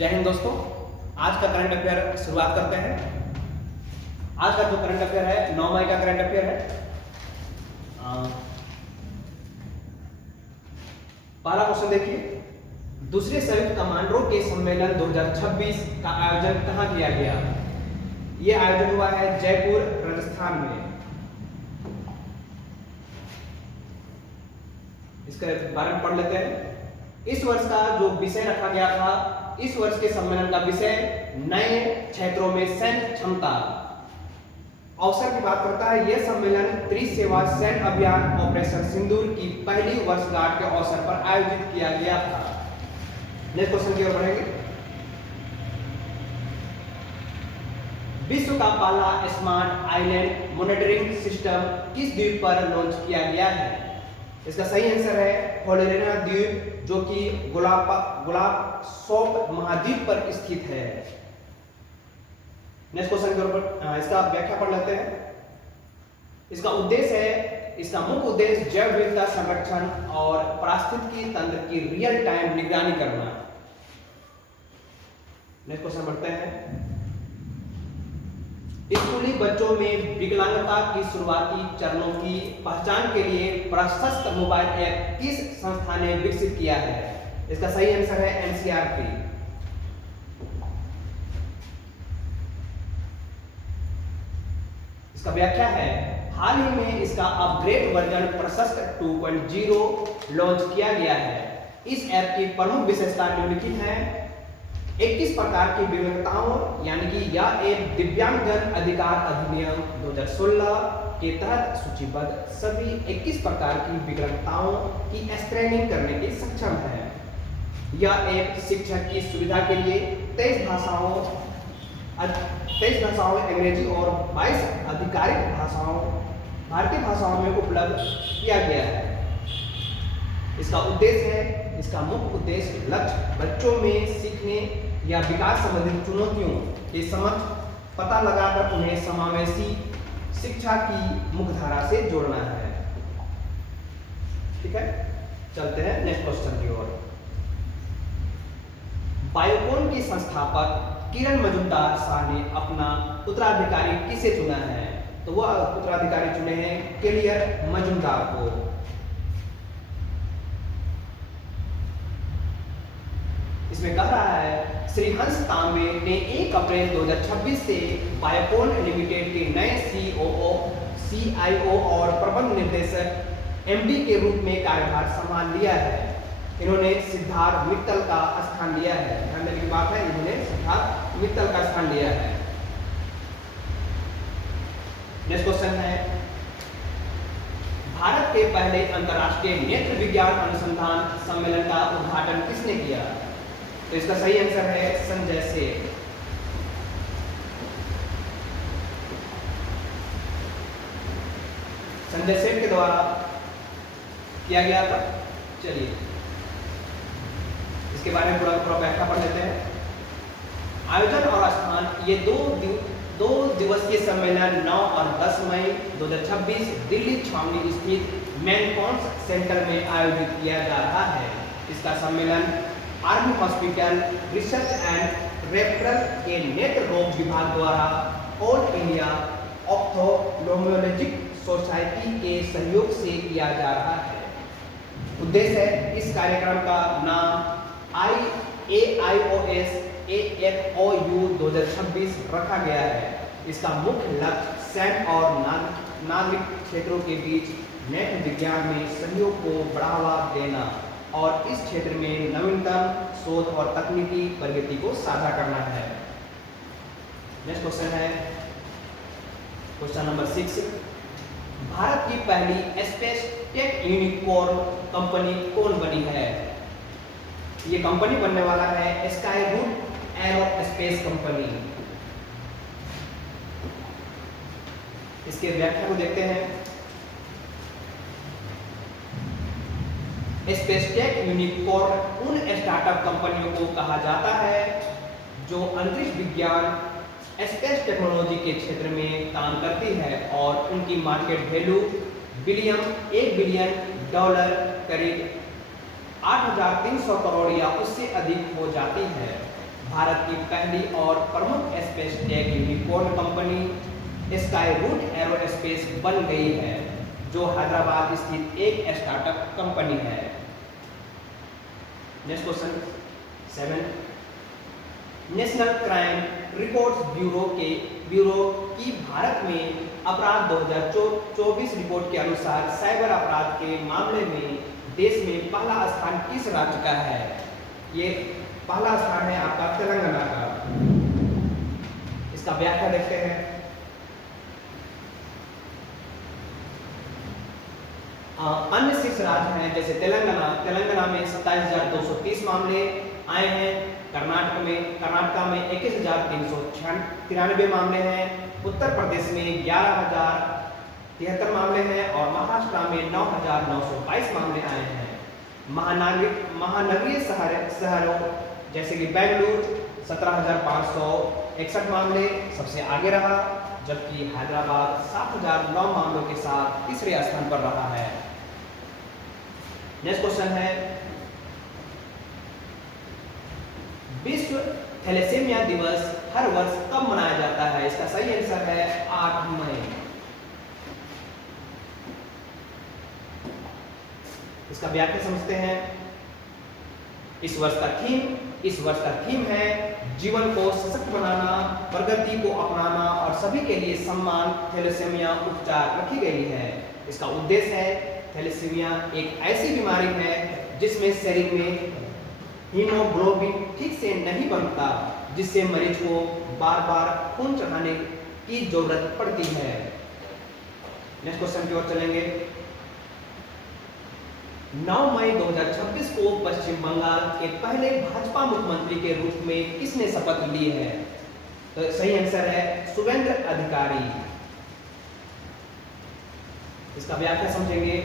जय हिंद दोस्तों। आज का करंट अफेयर शुरुआत करते हैं। आज का जो करंट अफेयर है 9 मई का करंट अफेयर है। पहला क्वेश्चन देखिए, दूसरे संयुक्त कमांडरों के सम्मेलन 2026 का आयोजन कहां किया गया? यह आयोजन हुआ है जयपुर राजस्थान में। इसके बारे में पढ़ लेते हैं। इस वर्ष का जो विषय रखा गया था, इस वर्ष के सम्मेलन का विषय नए क्षेत्रों में सैन्य क्षमता। अवसर की बात करता है यह सम्मेलन त्रिसेवा सैन्य अभियान ऑपरेशन सिंदूर की पहली वर्षगांठ के अवसर पर आयोजित किया गया था। नेक्स्ट क्वेश्चन की ओर बढ़ेंगे। विश्व का पहला स्मार्ट आइलैंड मॉनिटरिंग सिस्टम किस द्वीप पर लॉन्च किया गया है? इसका सही आंसर है फोल्डेरेना द्वीप, जो कि गोलापगोस महाद्वीप पर स्थित है। नेक्स्ट क्वेश्चन के ऊपर इसका व्याख्या पढ़ लेते हैं। इसका मुख्य उद्देश्य जैव विविधता संरक्षण और पारिस्थितिकी तंत्र की रियल टाइम निगरानी करना। नेक्स्ट क्वेश्चन बढ़ते हैं। स्कूली बच्चों में विकलांगता की शुरुआती चरणों की पहचान के लिए प्रशस्त मोबाइल ऐप किस संस्था ने विकसित किया है? इसका सही आंसर है एनसीईआरटी। इसका व्याख्या है हाल ही में इसका अपग्रेड वर्जन प्रशस्त 2.0 लॉन्च किया गया है। इस ऐप की प्रमुख विशेषता निम्नलिखित है। 21 प्रकार की विकलांगताओं यानी कि यह एक दिव्यांगजन अधिकार अधिनियम 2016 के तहत सूचीबद्ध सभी 21 प्रकार की विकलांगताओं की स्क्रीनिंग करने के सक्षम है। यह एक शिक्षक की सुविधा के लिए 23 भाषाओं अंग्रेजी और 22 आधिकारिक भाषाओं भारतीय भाषाओं में उपलब्ध किया गया है। इसका मुख्य उद्देश्य लक्ष्य बच्चों में सीखने या विकास संबंधी चुनौतियों के समक्ष पता लगाकर उन्हें समावेशी शिक्षा की मुख्यधारा से जोड़ना है। ठीक है, चलते हैं नेक्स्ट क्वेश्चन की ओर। बायोकॉन के संस्थापक किरण मजूमदार शाह ने अपना उत्तराधिकारी किसे चुना है? तो वह उत्तराधिकारी चुने हैं क्लियर मजूमदार को। इसमें कह रहा है श्री हंस तांबे ने 1 अप्रैल 2026 से बायोकॉन लिमिटेड के नए CIO और प्रबंध निदेशक MD के रूप में कार्यभार संभाल लिया है। इन्होंने सिद्धार्थ मित्तल का स्थान लिया है। ध्यान देने की बात है, इन्होंने सिद्धार्थ मित्तल का स्थान लिया है। नेक्स्ट क्वेश्चन है, भारत के पहले अंतर्राष्ट्रीय नेत्र विज्ञान अनुसंधान सम्मेलन का उद्घाटन किसने किया? तो इसका सही आंसर है संजय सेठ। संजय सेठ के द्वारा किया गया था। चलिए इसके बारे में पूरा व्याख्या पढ़ लेते हैं। आयोजन और स्थान, ये दो दिवसीय सम्मेलन 9 और 10 मई 2026 दिल्ली छावनी स्थित मैनकॉन्स सेंटर में आयोजित किया जा रहा है। इसका सम्मेलन army hospital research and referral के नेत्र रोग विभाग द्वारा ऑल इंडिया ऑप्थेल्मोलॉजिक सोसाइटी के सहयोग से किया जा रहा है। उद्देश्य है इस कार्यक्रम का नाम AIOS AFOU 2026 रखा गया है। इसका मुख्य लक्ष्य सैन्य और नागरिक क्षेत्रों के बीच नेत्र विज्ञान में सहयोग को बढ़ावा देना और इस क्षेत्र में नवीनतम शोध और तकनीकी प्रगति को साझा करना है। नेक्स्ट क्वेश्चन है क्वेश्चन नंबर 6। भारत की पहली स्पेस टेक यूनिकॉर्न कंपनी कौन बनी है? ये कंपनी बनने वाला है स्काईरूट एरोस्पेस कंपनी। इसके व्याख्या को देखते हैं। स्पेसटेक यूनिकॉर्न उन स्टार्टअप कंपनियों को कहा जाता है जो अंतरिक्ष विज्ञान स्पेस टेक्नोलॉजी के क्षेत्र में काम करती है और उनकी मार्केट वैल्यू $1 बिलियन करीब 8,300 करोड़ या उससे अधिक हो जाती है। भारत की पहली और प्रमुख space tech unicorn company Skyroot Aerospace बन गई है, जो हैदराबाद स्थित एक स्टार्टअप कंपनी है। Next question 7, national crime records bureau की भारत में अपराध 2024 रिपोर्ट के अनुसार साइबर अपराध के मामले में देश में पहला स्थान किस राज्य का है? ये पहला स्थान है आपका तेलंगाना का। इसका व्याख्या देखते हैं। अन्य शीर्ष राज्य हैं जैसे तेलंगाना में 27,230 मामले आए हैं। कर्नाटका में 21,393 मामले हैं। उत्तर प्रदेश में 11,073 मामले हैं और महाराष्ट्र में 9,922 मामले आए हैं। महानगरीय शहरों जैसे कि बेंगलुरु 17,561 मामले सबसे आगे रहा, जबकि हैदराबाद 7,009 मामलों के साथ तीसरे स्थान पर रहा है। नेक्स्ट क्वेश्चन है, विश्व थैलेसीमिया दिवस हर वर्ष कब मनाया जाता है? इसका सही आंसर है 8 मई। इसका व्याख्या समझते हैं। इस वर्ष का थीम है जीवन को सशक्त बनाना, प्रगति को अपनाना और सभी के लिए सम्मान थैलेसीमिया उपचार रखी गई है। इसका उद्देश्य है, थैलेसीमिया एक ऐसी बीमारी है जिसमें शरीर में हीमोग्लोबिन ठीक से नहीं बनता, जिससे मरीज को बार बार खून चढ़ाने की जरूरत पड़ती है। नेक्स्ट क्वेश्चन की ओर चलेंगे। 9 मई 2026 को पश्चिम बंगाल के पहले भाजपा मुख्यमंत्री के रूप में किसने शपथ ली है? तो सही आंसर है शुभेंद्र अधिकारी। इसका व्याख्या समझेंगे।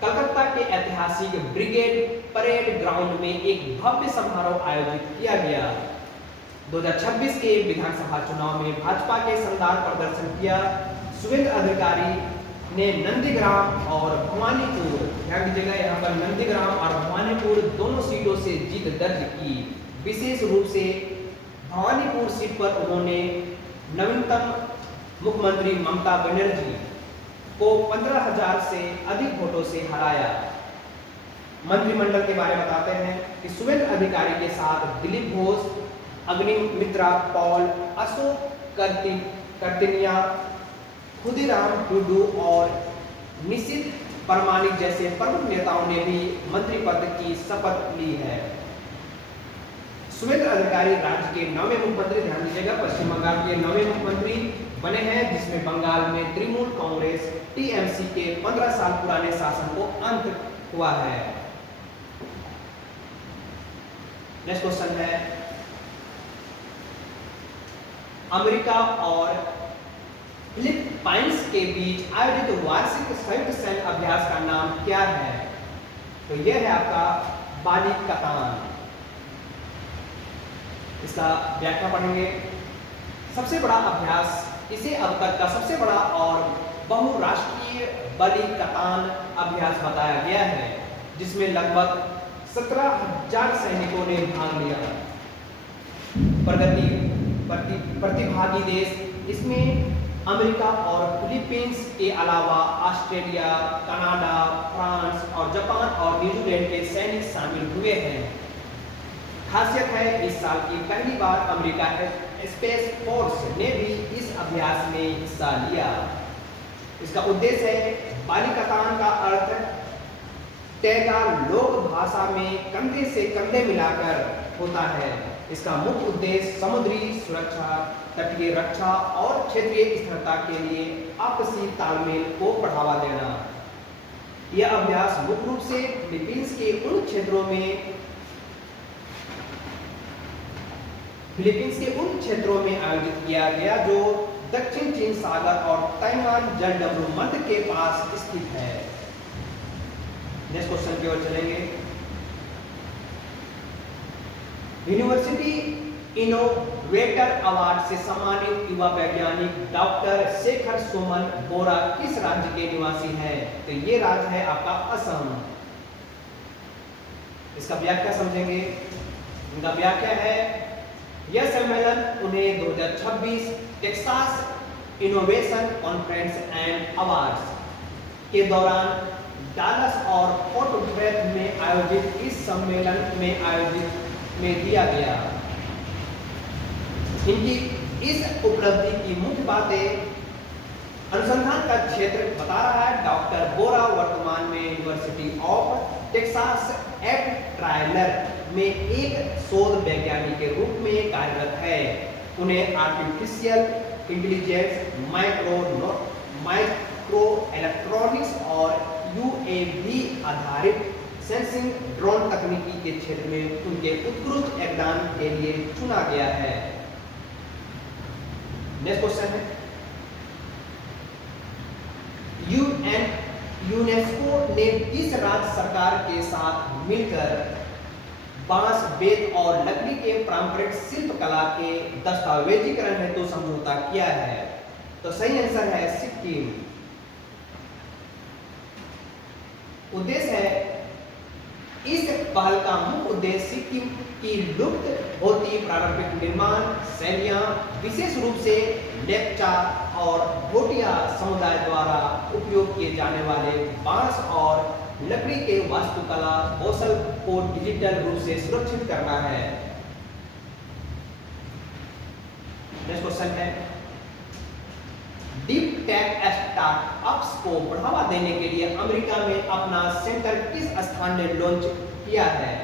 कलकत्ता के ऐतिहासिक ब्रिगेड परेड ग्राउंड में एक भव्य समारोह आयोजित किया गया। 2026 के विधानसभा चुनाव में भाजपा के शानदार प्रदर्शन किया। शुभेंद्र अधिकारी ने नंदीग्राम और भवानीपुर, ध्यान दीजिएगा यहाँ पर नंदीग्राम और भवानीपुर दोनों सीटों से जीत दर्ज की। विशेष रूप से भवानीपुर सीट पर उन्होंने नवीनतम मुख्यमंत्री ममता बनर्जी को 15,000 से अधिक वोटों से हराया। मंत्रिमंडल के बारे में बताते हैं कि शुभेंद्र अधिकारी के साथ दिलीप घोष, अग्निमित्रा पॉल, अशोक कर्तिनिया, खुदीराम टुडू और निशित परमाणिक जैसे प्रमुख नेताओं ने भी मंत्री पद की शपथ ली है। शुभेंद्र अधिकारी राज्य के 9वें मुख्यमंत्री, ध्यान दीजिएगा, पश्चिम बंगाल के 9वें मुख्यमंत्री बने हैं, जिसमें बंगाल में तृणमूल कांग्रेस टीएमसी के 15 साल पुराने शासन को अंत हुआ है। नेक्स्ट क्वेश्चन है, अमेरिका और फिलीपींस के बीच आयोजित वार्षिक संयुक्त सैन्य अभ्यास का नाम क्या है? तो यह है आपका बालिकातान। इसका व्याख्या पढ़ेंगे। सबसे बड़ा अभ्यास, इसे अब तक का सबसे बड़ा और बहुराष्ट्रीय बालिकातान अभ्यास बताया गया है, जिसमें लगभग 17,000 सैनिकों ने भाग लिया। प्रतिभागी देश इसमें अमेरिका और फिलीपींस के अलावा ऑस्ट्रेलिया, कनाडा, फ्रांस और जापान और न्यूजीलैंड के सैनिक शामिल हुए हैं। खासियत है, इस साल की पहली बार अमेरिका स्पेस फोर्स ने भी इस अभ्यास में हिस्सा लिया। इसका उद्देश्य है, बालिकातान का अर्थ टैगा लोक भाषा में कंधे से कंधे मिलाकर होता है। इसका मुख्य उद्देश्य समुद्री सुरक्षा, तटीय रक्षा और क्षेत्रीय स्थिरता के लिए आपसी तालमेल को बढ़ावा देना। यह अभ्यास मुख्य रूप से फिलीपींस के उन क्षेत्रों में आयोजित किया गया जो दक्षिण चीन सागर और ताइवान जलडमरू मध्य के पास स्थित है। नेक्स्ट क्वेश्चन की ओर चलेंगे। यूनिवर्सिटी इनोवेटर अवार्ड से सम्मानित युवा वैज्ञानिक डॉक्टर शेखर सुमन बोरा किस राज्य के निवासी हैं? तो ये राज्य है आपका असम। इसका व्याख्या समझेंगे। इनका व्याख्या है, यह सम्मेलन उन्हें 2026 Texas innovation conference and awards के दौरान डालस और फोर्ट वर्थ में आयोजित इस सम्मेलन में दिया गया। इनकी इस उपलब्धि की मुख्य बातें अनुसंधान का क्षेत्र बता रहा है। डॉक्टर बोरा वर्तमान में यूनिवर्सिटी ऑफ टेक्सास एट ट्रायलर में एक शोध वैज्ञानिक के रूप में कार्यरत है। उन्हें आर्टिफिशियल इंटेलिजेंस, माइक्रो इलेक्ट्रॉनिक्स और यूएवी आधारित सेंसिंग ड्रोन तकनीकी के क्षेत्र में उनके उत्कृष्ट योगदान के लिए चुना गया है। नेक्स्ट क्वेश्चन है, यूनेस्को ने किस राज्य सरकार के साथ मिलकर बांस, बेत और लकड़ी के पारंपरिक शिल्प कला के दस्तावेजीकरण हेतु समझौता किया है? तो सही आंसर है सिक्किम। उद्देश्य है, इस पहल का मुख्य उद्देश्य सिक्किम की लुप्त होती पारंपरिक निर्माण शैलियां, विशेष रूप से लेप्चा और भोटिया समुदाय द्वारा उपयोग किए जाने वाले बांस और लकड़ी के वास्तुकला कौशल को डिजिटल रूप से सुरक्षित करना है। नेक्स्ट क्वेश्चन है, डीप टेक स्टार्टअप्स को बढ़ावा देने के लिए अमेरिका में अपना सेंटर किस स्थान ने लॉन्च किया है?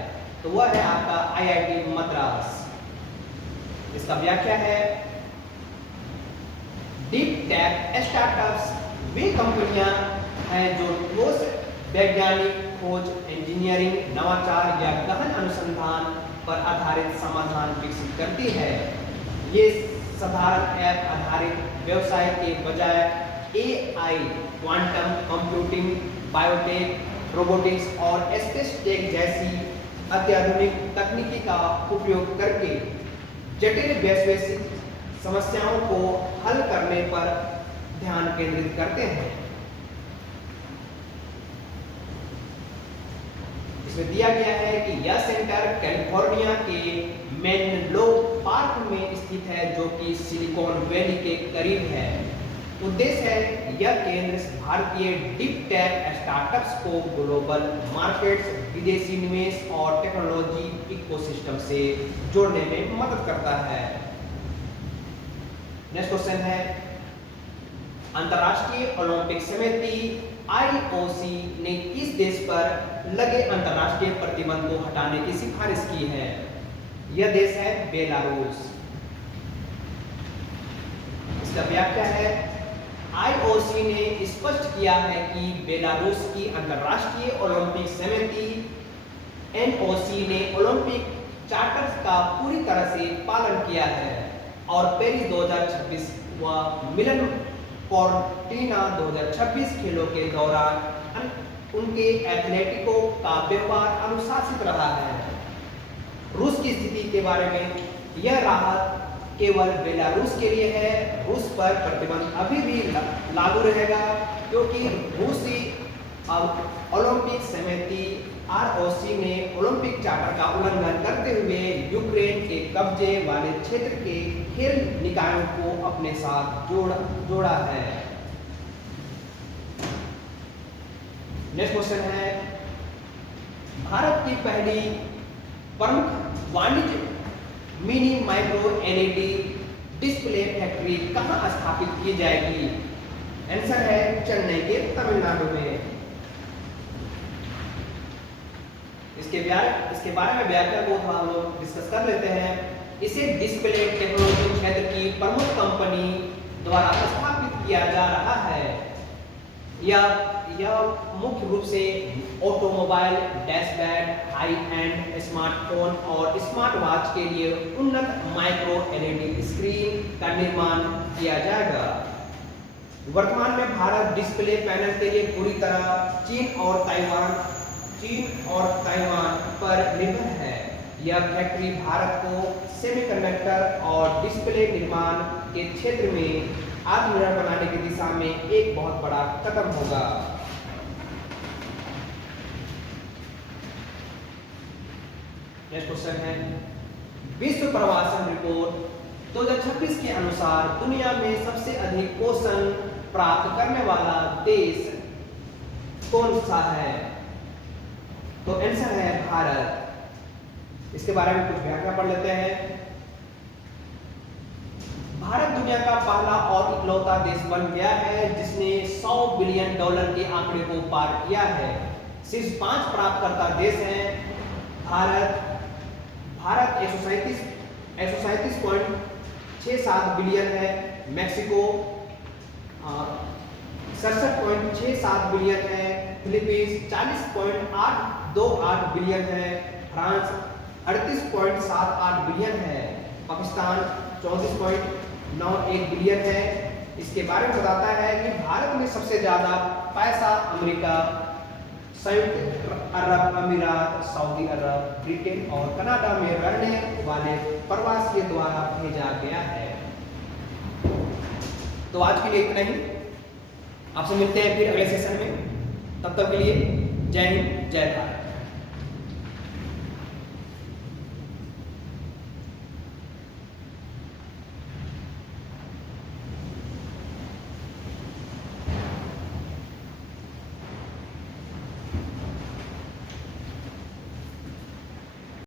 तो वह है आपका आईआईटी मद्रास। इसका व्याख्या है, डीप टेक स्टार्टअप्स वे कंपनियां हैं जो ठोस वैज्ञानिक खोज, इंजीनियरिंग, नवाचार या गहन अनुसंधान पर आधारित समाधान विकसित करती है। ये साधारण ऐप आधारित व्यवसाय के बजाय AI, quantum computing, biotech, robotics और स्पेस टेक जैसी अत्याधुनिक तकनीकी का उपयोग करके जटिल वैश्विक समस्याओं को हल करने पर ध्यान केंद्रित करते हैं। इसमें दिया गया है कि यह सेंटर कैलिफोर्निया के मेनलो पार्क में स्थित है, जो कि सिलिकॉन वैली के करीब है। उद्देश्य है, यह केंद्र भारतीय डीप टेक स्टार्टअप्स को ग्लोबल मार्केट्स, विदेशी निवेश और टेक्नोलॉजी इकोसिस्टम से जोड़ने में मदद करता है। नेक्स्ट क्वेश्चन है, अंतर्राष्ट्रीय ओलंपिक समिति आईओसी ने किस देश पर लगे अंतर्राष्ट्रीय प्रतिबंध को हटाने की सिफारिश की है? यह देश है बेलारूस। इसका व्याख्या है, आईओसी ने स्पष्ट किया है कि बेलारूस की अंतर्राष्ट्रीय ओलंपिक समिति एनओसी ने ओलंपिक चार्टर का पूरी तरह से पालन किया है और पेरिस 2026 व मिलन कोर्टिना 2026 खेलों के दौरान उनके एथलेटिकों का व्यवहार अनुशासित रहा है। रूस की स्थिति के बारे में, यह राहत केवल बेलारूस के लिए है। रूस पर प्रतिबंध अभी भी लागू रहेगा क्योंकि रूसी ओलंपिक समिति आरओसी ने ओलंपिक चार्टर का उल्लंघन करते हुए यूक्रेन के कब्जे वाले क्षेत्र के खेल निकायों को अपने साथ जोड़ा है। नेक्स्ट क्वेश्चन है, भारत की पहली प्रमुख वाणिज्य mini micro LED display factory कहां स्थापित की जाएगी? आंसर है चेन्नई के तमिलनाडु में। इसके बारे में व्याख्या को हम लोग डिस्कस कर लेते हैं। इसे डिस्प्ले टेक्नोलॉजी क्षेत्र की प्रमुख कंपनी द्वारा स्थापित किया जा रहा है। यह मुख्य रूप से automobile, dashboard, high and smartphone और स्मार्ट वॉच के लिए उन्नत माइक्रो एलईडी स्क्रीन का निर्माण किया जाएगा। वर्तमान में भारत डिस्प्ले पैनल के लिए पूरी तरह चीन और ताइवान पर निर्भर है। यह फैक्ट्री भारत को सेमीकंडक्टर और डिस्प्ले निर्माण के क्षेत्र में आत्मनिर्भर बनाने की दिशा में एक बहुत बड़ा कदम होगा। नेक्स्ट क्वेश्चन है, विश्व प्रवासन रिपोर्ट 2026 के अनुसार दुनिया में सबसे अधिक पोषण प्राप्त करने वाला देश कौन सा है? तो आंसर है भारत। इसके बारे में कुछ व्याख्या पढ़ लेते हैं। भारत दुनिया का पहला और इकलौता देश बन गया है जिसने $100 बिलियन के आंकड़े को पार किया है। सिर्फ 5 प्राप्तकर्ता देश हैं। भारत 137.67 बिलियन है। मैक्सिको 67.67 बिलियन है। फिलीपींस 40.828 बिलियन है। फ्रांस 38.78 बिलियन है। पाकिस्तान 34.91 बिलियन है। इसके बारे में बताता है कि भारत में सबसे ज्यादा पैसा अमेरिका, संयुक्त अरब अमीरात, सऊदी अरब, ब्रिटेन और कनाडा में रहने वाले प्रवासियों द्वारा भेजा गया है। तो आज के लिए इतना ही। आपसे मिलते हैं फिर अगले सेशन में। तब तक के लिए जय हिंद, जय भारत।